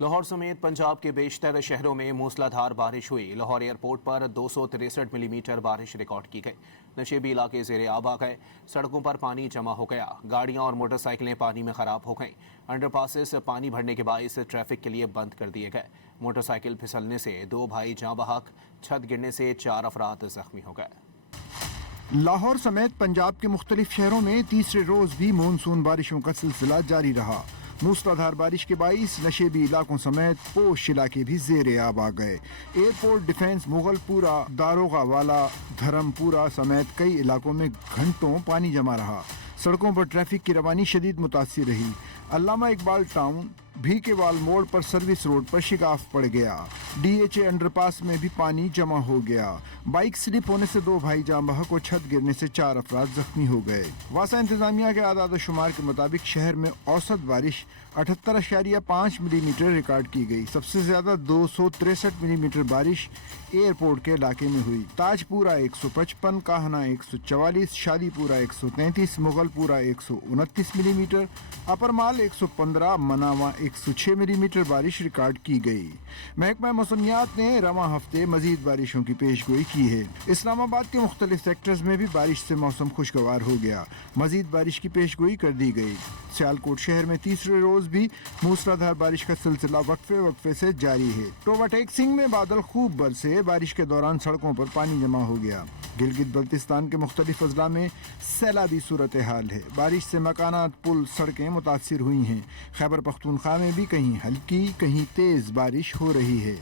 لاہور سمیت پنجاب کے بیشتر شہروں میں موسلادھار بارش ہوئی۔ لاہور ایئرپورٹ پر 263 ملی میٹر بارش ریکارڈ کی گئی۔ نشیبی علاقے زیر آب آ گئے، سڑکوں پر پانی جمع ہو گیا، گاڑیاں اور موٹر سائیکلیں پانی میں خراب ہو گئیں۔ انڈر پاسز پانی بھرنے کے باعث ٹریفک کے لیے بند کر دیے گئے۔ موٹر سائیکل پھسلنے سے 2 بھائی جاں بحق، چھت گرنے سے 4 افراد زخمی ہو گئے۔ لاہور سمیت پنجاب کے مختلف شہروں میں تیسرے روز بھی مونسون بارشوں کا سلسلہ جاری رہا۔ موسلادھار بارش کے باعث نشیبی علاقوں سمیت پوش علاقے بھی زیر آب آ گئے۔ ایئرپورٹ، ڈیفنس، مغل پورہ، داروغہ والا، دھرم پورہ سمیت کئی علاقوں میں گھنٹوں پانی جمع رہا۔ سڑکوں پر ٹریفک کی روانی شدید متاثر رہی۔ علامہ اقبال ٹاؤن، بھی کے وال موڑ پر سروس روڈ پر شگاف پڑ گیا۔ ڈی ایچ اے انڈر پاس میں بھی پانی جمع ہو گیا۔ بائک سلپ ہونے سے 2 بھائی جاں بحق اور چھت گرنے سے 4 افراد زخمی ہو گئے۔ واسا انتظامیہ کے اعداد و شمار کے مطابق شہر میں اوسط بارش 78.5 ملی میٹر ریکارڈ کی گئی۔ سب سے زیادہ 263 ملی میٹر بارش ایئرپورٹ کے علاقے میں ہوئی۔ تاج پورہ 155، کاہنہ 144، شادی پورہ 133، مغل پورہ 129 ملی میٹر، اپر مال 115، مناواں 106 ملی میٹر بارش ریکارڈ کی گئی۔ محکمہ موسمیات نے رواں ہفتے مزید بارشوں کی پیش گوئی کی ہے۔ اسلام آباد کے مختلف سیکٹرز میں بھی بارش سے موسم خوشگوار ہو گیا۔ مزید بارش کی پیش گوئی کر دی گئی۔ سیالکوٹ شہر میں تیسرے روز بھی موسلادھار بارش کا سلسلہ وقفے سے جاری ہے۔ ٹوبہ ٹیک سنگھ میں بادل خوب برسے، بارش کے دوران سڑکوں پر پانی جمع ہو گیا۔ گلگت بلتستان کے مختلف اضلاع میں سیلابی صورتحال ہے۔ بارش سے مکانات، پل، سڑکیں متاثر ہوئی ہیں۔ خیبر پختونخوا میں بھی کہیں ہلکی کہیں تیز بارش ہو رہی ہے۔